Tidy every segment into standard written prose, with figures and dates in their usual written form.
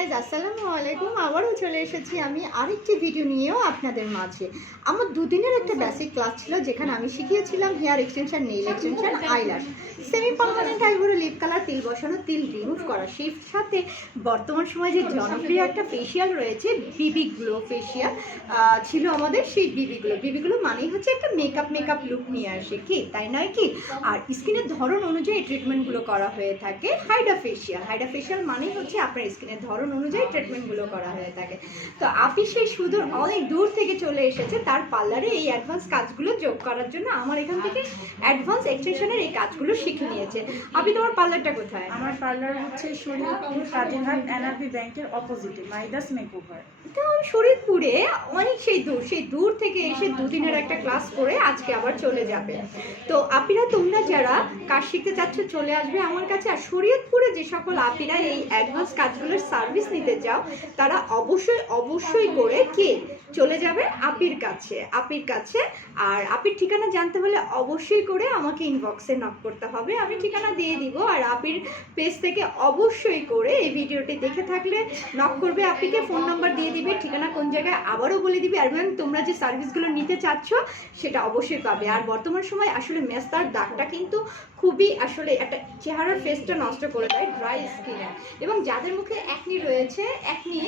Guys, আসসালামু আলাইকুম। আবারও চলে এসেছি আমি আরেকটি ভিডিও নিয়েও আপনাদের মাঝে। আমার দুদিনের একটা বেসিক ক্লাস ছিল, যেখানে আমি শিখিয়েছিলাম hair extension, nail extension, eyelash, semi permanent eyebrow, lip colour, তিল বসানো, তিল রিমুভ করা। সেই সাথে বর্তমান সময়ে যে জনপ্রিয় একটা ফেসিয়াল রয়েছে, বিবি গ্লো ফেসিয়াল ছিল আমাদের। সেই বিবিগুলো মানেই হচ্ছে একটা মেকআপ লুক নিয়ে আসে, কি তাই নয় কি? আর স্কিনের ধরন অনুযায়ী ট্রিটমেন্টগুলো করা হয়ে থাকে। হাইড্রা ফেসিয়াল মানেই হচ্ছে আপনার স্কিনের ধরন অনুযায়ী ট্রিটমেন্টগুলো করা হয়ে থাকে। তো আপনি সেই সুদূর অনেক দূর থেকে চলে এসেছে তার পার্লারে এই অ্যাডভান্স কাজগুলো যোগ করার জন্য। আমার এখান থেকে অ্যাডভান্স এক্সটেনশনের এই কাজগুলো শিখে নিয়েছে। আপনি তোমার পার্লারটা কোথায়? আমার পার্লার হচ্ছে শরীয়তপুর কাজীরহাট এনআরবি ব্যাংকের অপোজিটে মাইদাস মেকওভার। কারণ শরীয়তপুরে অনেক সেই দূর থেকে এসে দুদিনের একটা ক্লাস করে আজকে আবার চলে যাবে। তো আপিরা, তোমরা যারা কাজ শিখতে চাচ্ছ চলে আসবে আমার কাছে। আর শরীয়তপুরে যে সকল আপিরা এই অ্যাডভান্স কাজগুলোর সার্ভিস নিতে চাও, তারা অবশ্যই করে কি চলে যাবে আপির কাছে। আর আপির ঠিকানা জানতে হলে অবশ্যই করে আমাকে ইনবক্সে নক করতে হবে, আমি ঠিকানা দিয়ে দিব। আর আপির পেজ থেকে অবশ্যই করে এই ভিডিওটি দেখে থাকলে নক করবে আপিকে, ফোন নাম্বার দিয়ে দিবে, ঠিকানা কোন জায়গায় আবারও বলে দিবে। আর তোমরা যে সার্ভিসগুলো নিতে চাচ্ছ সেটা অবশ্যই পাবে। আর বর্তমান সময় আসলে মেস্তার দাগটা কিন্তু খুবই আসলে একটা চেহারার ফেসটা নষ্ট করে দেয় ড্রাই স্কিনে। এবং যাদের মুখে অ্যাকনি রয়েছে, অ্যাকনি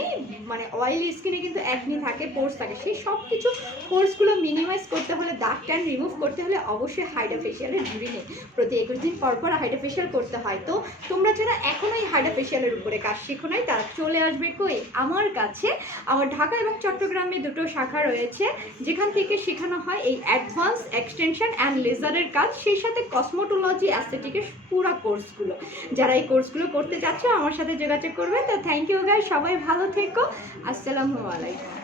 মানে অয়েলি স্কিনে কিন্তু অ্যাকনি থাকে, পোর্স থাকে, সেই সব কিছু পোর্সগুলো মিনিমাইজ করতে হলে, দাগ ট্যান রিমুভ করতে হলে অবশ্যই হাইড্রা ফেসিয়ালের জুড়ি নেই। প্রতি 21 দিন পর হাইড্রা ফেসিয়াল করতে হয়। তো তোমরা যারা এখনো এই হাইড্রা ফেসিয়ালের উপরে কাজ শিখো নাই, তারা চলে আসবে কই আমার কাছে। আমার ঢাকা এবং চট্টগ্রামে দুটো শাখা রয়েছে, যেখান থেকে শেখানো হয় এই অ্যাডভান্স এক্সটেনশন অ্যান্ড লেজারের কাজ, সেই সাথে কসমোটোলজি, অ্যাস্থেটিকের পুরো কোর্সগুলো। যারা এই কোর্সগুলো করতে চাচ্ছ আমার সাথে যোগাযোগ করবে। তো থ্যাংক ইউ গাইস, সবাই ভালো থেকো। আসসালামু আলাইকুম।